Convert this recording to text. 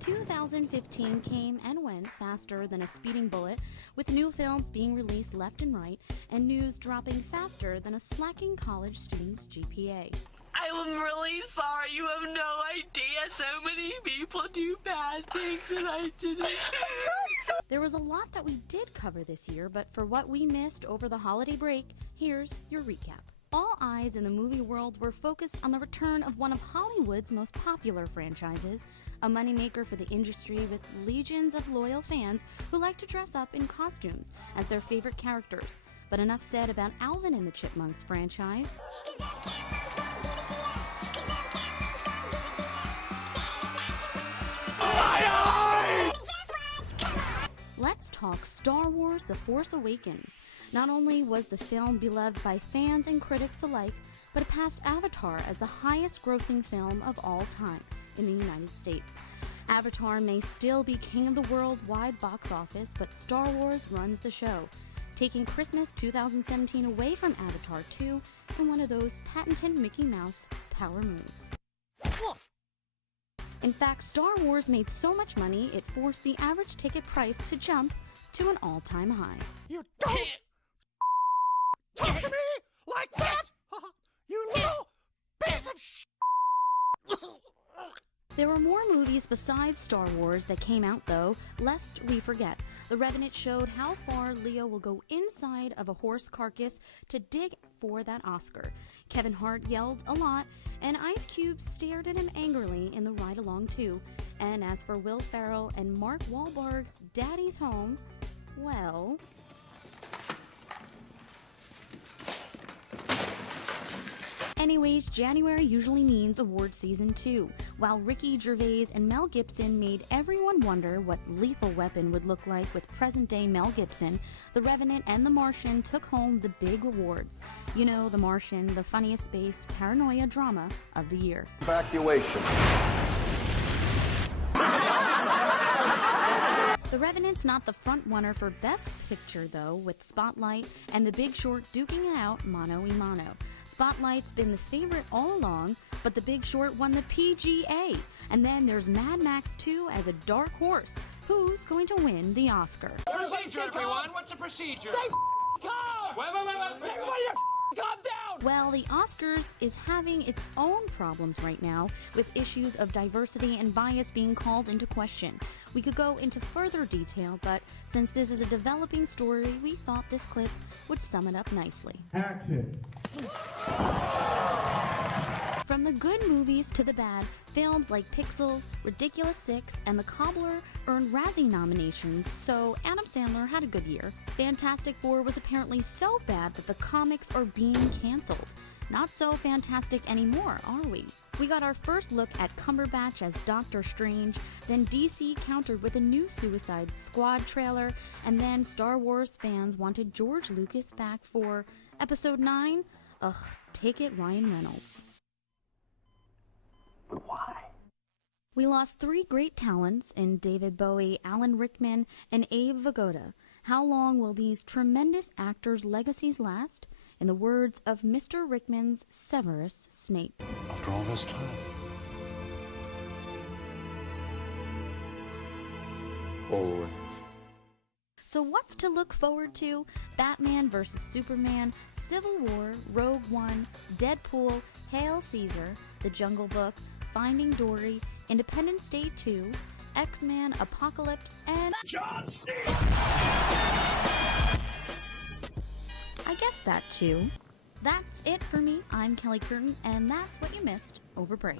2015 came and went faster than a speeding bullet, with new films being released left and right, and news dropping faster than a slacking college student's GPA. I'm really sorry. You have no idea. So many people do bad things and I didn't. There was a lot that we did cover this year, but for what we missed over the holiday break, here's your recap. All eyes in the movie world were focused on the return of one of Hollywood's most popular franchises, a moneymaker for the industry with legions of loyal fans who like to dress up in costumes as their favorite characters. But enough said about Alvin and the Chipmunks franchise. Let's talk Star Wars: The Force Awakens. Not only was the film beloved by fans and critics alike, but it passed Avatar as the highest-grossing film of all time in the United States. Avatar may still be king of the worldwide box office, but Star Wars runs the show, taking Christmas 2017 away from Avatar 2 in one of those patented Mickey Mouse power moves. In fact, Star Wars made so much money, it forced the average ticket price to jump to an all-time high. You don't talk to me like that, you little piece of sh**. There were more movies besides Star Wars that came out, though, lest we forget. The Revenant showed how far Leo will go inside of a horse carcass to dig for that Oscar. Kevin Hart yelled a lot, and Ice Cube stared at him angrily in the ride-along too. And as for Will Ferrell and Mark Wahlberg's Daddy's Home, well... Anyways, January usually means award season too. While Ricky Gervais and Mel Gibson made everyone wonder what Lethal Weapon would look like with present-day Mel Gibson, The Revenant and The Martian took home the big awards. You know, The Martian, the funniest space paranoia drama of the year. Evacuation. The Revenant's not the front-runner for Best Picture, though, with Spotlight and The Big Short duking it out mano-a-mano. Spotlight's been the favorite all along, but The Big Short won the PGA. And then there's Mad Max 2 as a dark horse. Who's going to win the Oscar? Procedure, everyone. What's the procedure? Stay calm! Wait. Everybody calm down! Well, the Oscars is having its own problems right now, with issues of diversity and bias being called into question. We could go into further detail, but since this is a developing story, we thought this clip would sum it up nicely. Action. From the good movies to the bad, films like Pixels, Ridiculous Six, and The Cobbler earned Razzie nominations, so Adam Sandler had a good year. Fantastic Four was apparently so bad that the comics are being canceled. Not so fantastic anymore, are we? We got our first look at Cumberbatch as Doctor Strange, then DC countered with a new Suicide Squad trailer, and then Star Wars fans wanted George Lucas back for Episode 9? Ugh, take it Ryan Reynolds. Why? We lost three great talents in David Bowie, Alan Rickman, and Abe Vigoda. How long will these tremendous actors' legacies last? In the words of Mr. Rickman's Severus Snape. After all this time. Always. So what's to look forward to? Batman vs. Superman, Civil War, Rogue One, Deadpool, Hail Caesar, The Jungle Book, Finding Dory, Independence Day 2, X-Men, Apocalypse, and John C. I guess that too. That's it for me. I'm Kelly Curtin, and that's what you missed over break.